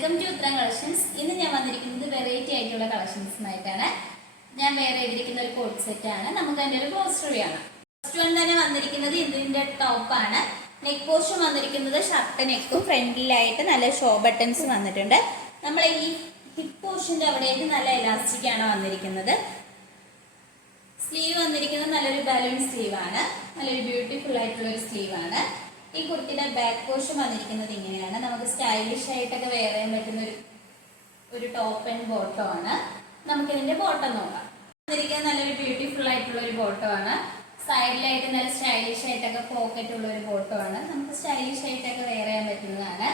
Welcome to ഉത്തരം collections. ഇന്ന് ഞാൻ വന്നിരിക്കുന്നത് വെറൈറ്റി ആയിട്ടുള്ള കളക്ഷൻസുമായിട്ടാണ്. ഞാൻ വേറെ ചെയ്തിരിക്കുന്ന ഒരു കോട്ട് സെറ്റ് ആണ്. നമുക്ക് അതിന്റെ ഒരു ക്ലോസ് റിവ്യൂ ആണ്. ഫസ്റ്റ് വൺ തന്നെ വന്നിരിക്കുന്നത് ഇതിന്റെ ടോപ്പാണ്. നെക്ക് പോർഷൻ വന്നിരിക്കുന്നത് ഷർട്ട് നെക്കും ഫ്രണ്ടിലായിട്ട് നല്ല ഷോ ബട്ടൺസ് വന്നിട്ടുണ്ട്. നമ്മൾ ഈ ഹിപ്പ് പോർഷന്റെ അവിടേക്ക് നല്ല എലാസ്റ്റിക് ആണ് വന്നിരിക്കുന്നത്. സ്ലീവ് വന്നിരിക്കുന്നത് നല്ലൊരു ബലൂൺ സ്ലീവ് ആണ്. നല്ലൊരു ബ്യൂട്ടിഫുൾ ആയിട്ടുള്ള ഒരു സ്ലീവ് ആണ്. ഈ കുർത്തിയുടെ ബാക്ക് പോർഷൻ വന്നിരിക്കുന്നത് ഇങ്ങനെയാണ്. നമുക്ക് സ്റ്റൈലിഷ് ആയിട്ടൊക്കെ വെയർ ചെയ്യാൻ പറ്റുന്ന ഒരു ടോപ്പ് ആൻഡ് ബോട്ടം ആണ്. നമുക്ക് ഇതിന്റെ ബോട്ടം നോക്കാം. വന്നിരിക്കുന്നത് നല്ലൊരു ബ്യൂട്ടിഫുൾ ആയിട്ടുള്ള ഒരു ബോട്ടം ആണ്. സൈഡിലായിട്ട് നല്ല സ്റ്റൈലിഷ് ആയിട്ടൊക്കെ പോക്കറ്റ് ഉള്ള ഒരു ബോട്ടം ആണ്. നമുക്ക് സ്റ്റൈലിഷ് ആയിട്ടൊക്കെ വെയർ ചെയ്യാൻ പറ്റുന്നതാണ്.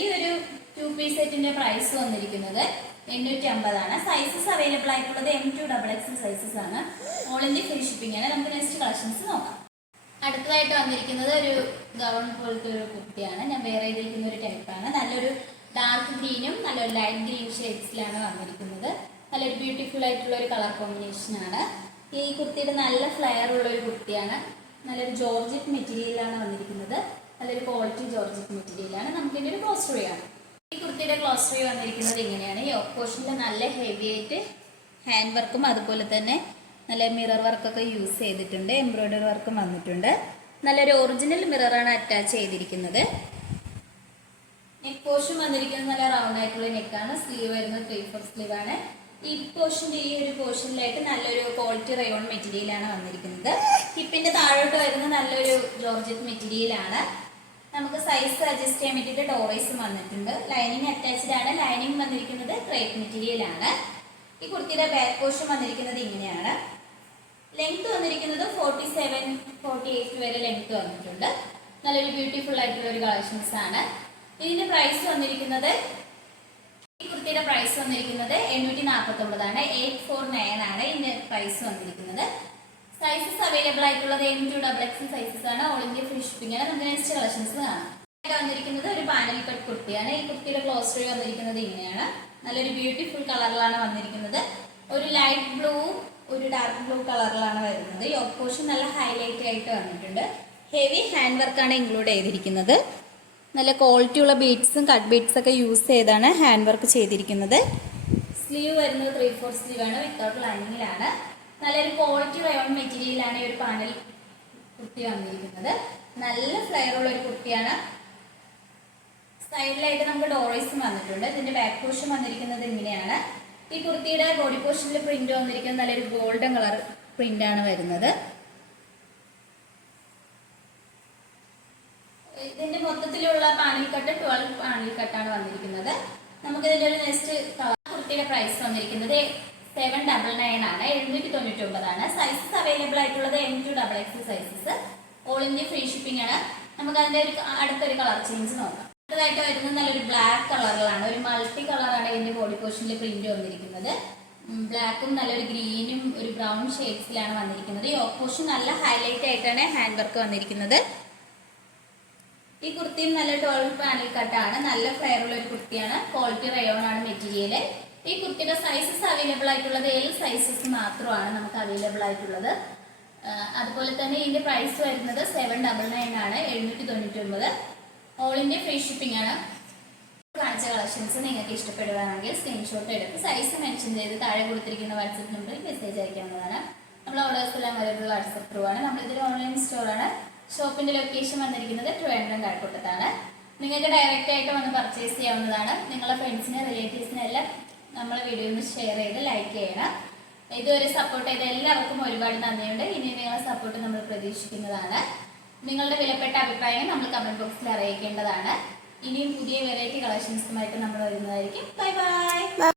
ഈ ഒരു 2 പീസ് സെറ്റിന്റെ പ്രൈസ് വന്നിരിക്കുന്നത് 850 ആണ്. സൈസസ് അവൈലബിൾ ആയിട്ടുള്ളത് M2XX സൈസസ് ആണ്. ഓൾ ഇന്ത്യ ഫ്രീ ഷിപ്പിംഗ് ആണ്. നമുക്ക് നെക്സ്റ്റ് കളക്ഷൻസ് നോക്കാം. അടുത്തതായിട്ട് വന്നിരിക്കുന്നത് ഒരു ഗൗൺ പോലത്തെ ഒരു കുർത്തിയാണ്. ഞാൻ വേറെ ചെയ്തിരിക്കുന്ന ഒരു ടൈപ്പാണ്. നല്ലൊരു ഡാർക്ക് ഗ്രീനും നല്ലൊരു ലൈറ്റ് ഗ്രീൻ ഷെയ്ഡ്സിലാണ് വന്നിരിക്കുന്നത്. നല്ലൊരു ബ്യൂട്ടിഫുൾ ആയിട്ടുള്ള ഒരു കളർ കോമ്പിനേഷൻ ആണ്. ഈ കുർത്തിയുടെ നല്ല ഫ്ലെയർ ഉള്ള ഒരു കുർത്തിയാണ്. നല്ലൊരു ജോർജറ്റ് മെറ്റീരിയലാണ് വന്നിരിക്കുന്നത്. നല്ലൊരു ക്വാളിറ്റി ജോർജറ്റ് മെറ്റീരിയലാണ്. നമുക്കിതിൻ്റെ ഒരു ക്ലോസ് റിവ്യൂ ആണ്. ഈ കുർത്തിയുടെ ക്ലോസ് റിവ്യൂ വന്നിരിക്കുന്നത് ഇങ്ങനെയാണ്. ഈ ഓപ്പോഷനിൽ നല്ല ഹെവി ആയിട്ട് ഹാൻഡ് വർക്കും അതുപോലെ തന്നെ നല്ല മിറർ വർക്കൊക്കെ യൂസ് ചെയ്തിട്ടുണ്ട്. എംബ്രോയിഡറി വർക്കും വന്നിട്ടുണ്ട്. നല്ലൊരു ഒറിജിനൽ മിററാണ് അറ്റാച്ച് ചെയ്തിരിക്കുന്നത്. നെക്ക് പോർഷൻ വന്നിരിക്കുന്നത് നല്ല റൗണ്ട് ആയിട്ടുള്ള നെക്കാണ്. സ്ലീവ് വരുന്നത് 3/4 സ്ലീവ് ആണ്. ഈ പോർഷന്റെ ഈ ഒരു പോർഷനിലായിട്ട് നല്ലൊരു ക്വാളിറ്റി റയോൺ മെറ്റീരിയലാണ് വന്നിരിക്കുന്നത്. ഹിപ്പിന്റെ താഴോട്ട് വരുന്ന നല്ലൊരു ജോർജറ്റ് മെറ്റീരിയൽ ആണ്. നമുക്ക് സൈസ് അഡ്ജസ്റ്റ് ചെയ്യാൻ വേണ്ടിയിട്ട് ഡോറൈസും വന്നിട്ടുണ്ട്. ലൈനിങ് അറ്റാച്ച്ഡ് ആണ്. ലൈനിങ് വന്നിരിക്കുന്നത് ക്രേപ്പ് മെറ്റീരിയൽ ആണ്. ഈ കുർത്തിയുടെ ബാക്ക് പോർഷൻ വന്നിരിക്കുന്നത് ഇങ്ങനെയാണ്. ലെങ്ത് വന്നിരിക്കുന്നത് 47-48 വരെ ലെങ്ത് വന്നിട്ടുണ്ട്. നല്ലൊരു ബ്യൂട്ടിഫുൾ ആയിട്ടുള്ള ഒരു കളക്ഷൻസ് ആണ്. ഇതിന്റെ പ്രൈസ് വന്നിരിക്കുന്നത് ഈ കുർത്തിയുടെ പ്രൈസ് വന്നിരിക്കുന്നത് 849 ആണ്. 849 ആണ് ഇതിന്റെ പ്രൈസ് വന്നിരിക്കുന്നത്. സൈസസ് അവൈലബിൾ ആയിട്ടുള്ളത് M2XX സൈസസ് ആണ്. ഓൾ ഇന്ത്യ ഫ്രീ ഷിപ്പിംഗ് ആണ്. നമുക്ക് നെക്സ്റ്റ് കളക്ഷൻസ് കാണാം. വന്നിരിക്കുന്നത് ഒരു പാനൽ കട്ട് കുർത്തിയാണ്. ഈ കുർത്തിയുടെ ക്ലോസ് റിവ്യൂ വന്നിരിക്കുന്നത് ഇങ്ങനെയാണ്. നല്ലൊരു ബ്യൂട്ടിഫുൾ കളറിലാണ് വന്നിരിക്കുന്നത്. ഒരു ലൈറ്റ് ബ്ലൂ ഒരു ഡാർക്ക് ബ്ലൂ കളറിലാണ് വരുന്നത്. ഈ പോർഷൻ നല്ല ഹൈലൈറ്റ് ആയിട്ട് വന്നിട്ടുണ്ട്. ഹെവി ഹാൻഡ് വർക്കാണ് ഇൻക്ലൂഡ് ചെയ്തിരിക്കുന്നത്. നല്ല ക്വാളിറ്റി ഉള്ള ബീഡ്സും കട്ട് ബീഡ്സ് ഒക്കെ യൂസ് ചെയ്താണ് ഹാൻഡ് വർക്ക് ചെയ്തിരിക്കുന്നത്. സ്ലീവ് വരുന്നത് 3/4 സ്ലീവ് ആണ്. വിത്തൗട്ട് ലൈനിങ്ങിലാണ്. നല്ലൊരു ക്വാളിറ്റി റയോൺ മെറ്റീരിയലാണ് ഈ ഒരു പാനൽ കുർത്തി വന്നിരിക്കുന്നത്. നല്ല ഫ്ലെയർ ഉള്ള ഒരു കുർത്തിയാണ്. സൈഡിലായിട്ട് നമുക്ക് ഡോറൈസും വന്നിട്ടുണ്ട്. ഇതിന്റെ ബാക്ക് പോർഷൻ വന്നിരിക്കുന്നത് ഇങ്ങനെയാണ്. ഈ കുർത്തിയുടെ ബോഡി പോർഷനിൽ പ്രിന്റ് വന്നിരിക്കുന്നത് നല്ലൊരു ഗോൾഡൻ കളർ പ്രിന്റ് ആണ് വരുന്നത്. ഇതിന്റെ മൊത്തത്തിലുള്ള പാനൽ കട്ട് 12 പാനൽ കട്ടാണ് വന്നിരിക്കുന്നത്. നമുക്ക് ഇതിന്റെ ഒരു നെക്സ്റ്റ് കുർത്തിയുടെ പ്രൈസ് വന്നിരിക്കുന്നത് 799 ആണ്. 799 ആണ്. സൈസസ് അവൈലബിൾ ആയിട്ടുള്ളത് M2XX sizes. All India free shipping ആണ്. നമുക്ക് അതിന്റെ ഒരു അടുത്തൊരു കളർ ചേഞ്ച് നോക്കാം. അടുത്തതായിട്ട് വരുന്നത് നല്ലൊരു ബ്ലാക്ക് കളറിലാണ്. ഒരു മൾട്ടി കളറാണ് ഇതിന്റെ ബോഡി പോർഷനിൽ പ്രിന്റ് വന്നിരിക്കുന്നത്. ബ്ലാക്കും നല്ലൊരു ഗ്രീനും ഒരു ബ്രൗൺ ഷെയ്ഡ്സിലാണ് വന്നിരിക്കുന്നത്. ഈ പോർഷൻ നല്ല ഹൈലൈറ്റ് ആയിട്ടാണ് ഹാൻഡ് വർക്ക് വന്നിരിക്കുന്നത്. ഈ കുർത്തിയും നല്ല 12 പാനൽ കട്ടാണ്. നല്ല ഫ്ലെയർ ഉള്ള ഒരു കുർത്തിയാണ്. ക്വാളിറ്റി റയോൺ ആണ് മെറ്റീരിയൽ. ഈ കുർത്തിയുടെ സൈസസ് അവൈലബിൾ ആയിട്ടുള്ളത് L സൈസസ് മാത്രമാണ് നമുക്ക് അവൈലബിൾ ആയിട്ടുള്ളത്. അതുപോലെ തന്നെ ഇതിന്റെ പ്രൈസ് വരുന്നത് 799 ആണ്. 799. ഓൾ ഇന്ത്യ ഫ്രീ ഷിപ്പിംഗ് ആണ്. കാണിച്ച കളക്ഷൻസ് നിങ്ങൾക്ക് ഇഷ്ടപ്പെടുകയാണെങ്കിൽ സ്ക്രീൻഷോട്ട് എടുത്ത് സൈസ് മെൻഷൻ ചെയ്ത് താഴെ കൊടുത്തിരിക്കുന്ന വാട്സപ്പ് നമ്പറിൽ മെസ്സേജ് അയക്കാവുന്നതാണ്. നമ്മൾ ഓർഡേഴ്സ് എല്ലാം അവൈലബിൾ വാട്സപ്പ് ത്രൂ ആണ്. നമ്മളിതൊരു ഓൺലൈൻ സ്റ്റോറാണ്. ഷോപ്പിന്റെ ലൊക്കേഷൻ വന്നിരിക്കുന്നത് ട്രിവാൻഡ്രം കഴക്കൂട്ടത്താണ്. നിങ്ങൾക്ക് ഡയറക്റ്റ് ആയിട്ട് വന്ന് പർച്ചേസ് ചെയ്യാവുന്നതാണ്. നിങ്ങളുടെ ഫ്രണ്ട്സിനെ റിലേറ്റീവ്സിനെ എല്ലാം നമ്മളെ വീഡിയോ ഒന്ന് ഷെയർ ചെയ്ത് ലൈക്ക് ചെയ്യണം. ഇതുവരെ സപ്പോർട്ട് ചെയ്ത എല്ലാവർക്കും ഒരുപാട് നന്ദിയുണ്ട്. ഇനി നിങ്ങളെ സപ്പോർട്ട് നമ്മൾ പ്രതീക്ഷിക്കുന്നതാണ്. നിങ്ങളുടെ വിലപ്പെട്ട അഭിപ്രായം നമ്മൾ കമന്റ് ബോക്സിൽ അറിയിക്കേണ്ടതാണ്. ഇനിയും പുതിയ വെറൈറ്റി കളക്ഷൻസുമായിട്ട് നമ്മൾ വരുന്നതായിരിക്കും. Bye bye.